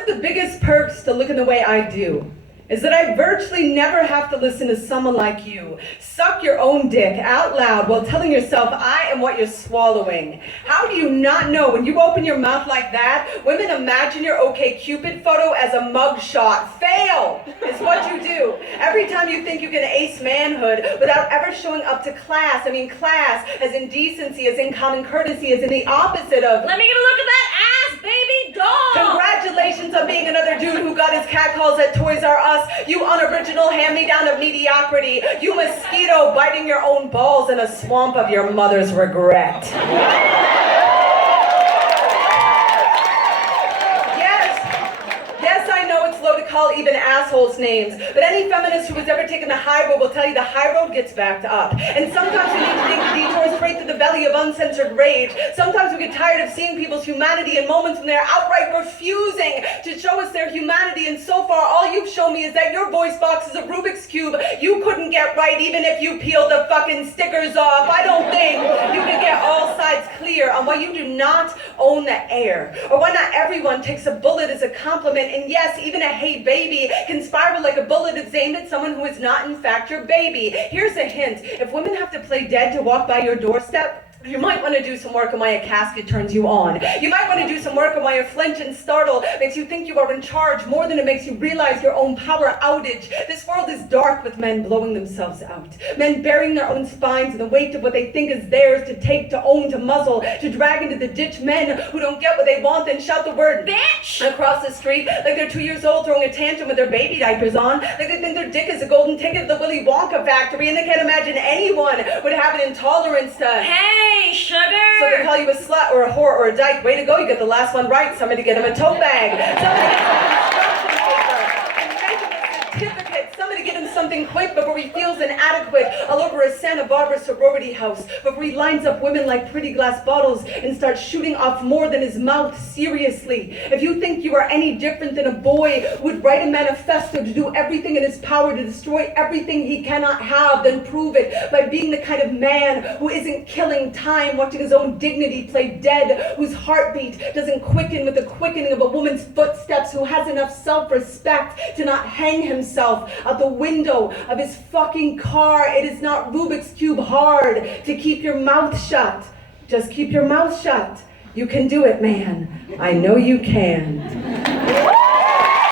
of the biggest perks to looking the way I do is that I virtually never have to listen to someone like you suck your own dick out loud while telling yourself I am what you're swallowing. How do you not know when you open your mouth like that, women imagine your OkCupid photo as a mugshot? Fail is what you do. Every time you think you can ace manhood without ever showing up to class. I mean class as in decency, as in common courtesy, as in the opposite of let me get a look at that ass, baby doll! Congratulations on being another dude who got his catcalls at Toys R Us, you unoriginal hand-me-down of mediocrity, you mosquito biting your own balls in a swamp of your mother's regret. Yes, I know it's low to call even assholes names, but any feminist who has ever taken the high road will tell you the high road gets backed up. And sometimes we need to take the detour straight to the belly of uncensored rage. Sometimes we get tired of seeing people's humanity in moments when they're outright refusing to show us their humanity. And so far, all you've shown me is that your voice box is a Rubik's Cube you couldn't get right even if you peeled the fucking stickers off. I don't think you can get all sides clear on why you do not own the air, or why not everyone takes a bullet as a compliment. And yes, even a hey baby can spiral like a bullet that's aimed at someone who is not in fact your baby. Here's a hint. If women have to play dead to walk by your doorstep, you might want to do some work on why a casket turns you on. You might want to do some work on why your flinch and startle makes you think you are in charge more than it makes you realize your own power outage. This world is dark with men blowing themselves out. Men burying their own spines in the weight of what they think is theirs to take, to own, to muzzle, to drag into the ditch. Men who don't get what they want then shout the word bitch across the street like they're 2 years old throwing a tantrum with their baby diapers on, like they think their dick is a golden ticket to the Willy Wonka factory and they can't imagine anyone would have an intolerance to Hey, sugar! So they call you a slut or a whore or a dyke. Way to go, you got the last one right. Somebody get him a tote bag. Somebody get him a construction paper. And make him a certificate. Somebody get him something quick before he feels inadequate all over a Santa Barbara sorority house. Before he lines up women like pretty glass bottles and starts shooting off more than his mouth. Seriously. If you think you are any different than a boy who would write a manifesto to do everything in his power to destroy everything he cannot have, then prove it by being the kind of man who isn't killing time, watching his own dignity play dead, whose heartbeat doesn't quicken with the quickening of a woman's footsteps, who has enough self-respect to not hang himself out the window of his fucking car. It is not Rubik's Cube hard to keep your mouth shut. Just keep your mouth shut. You can do it, man. I know you can.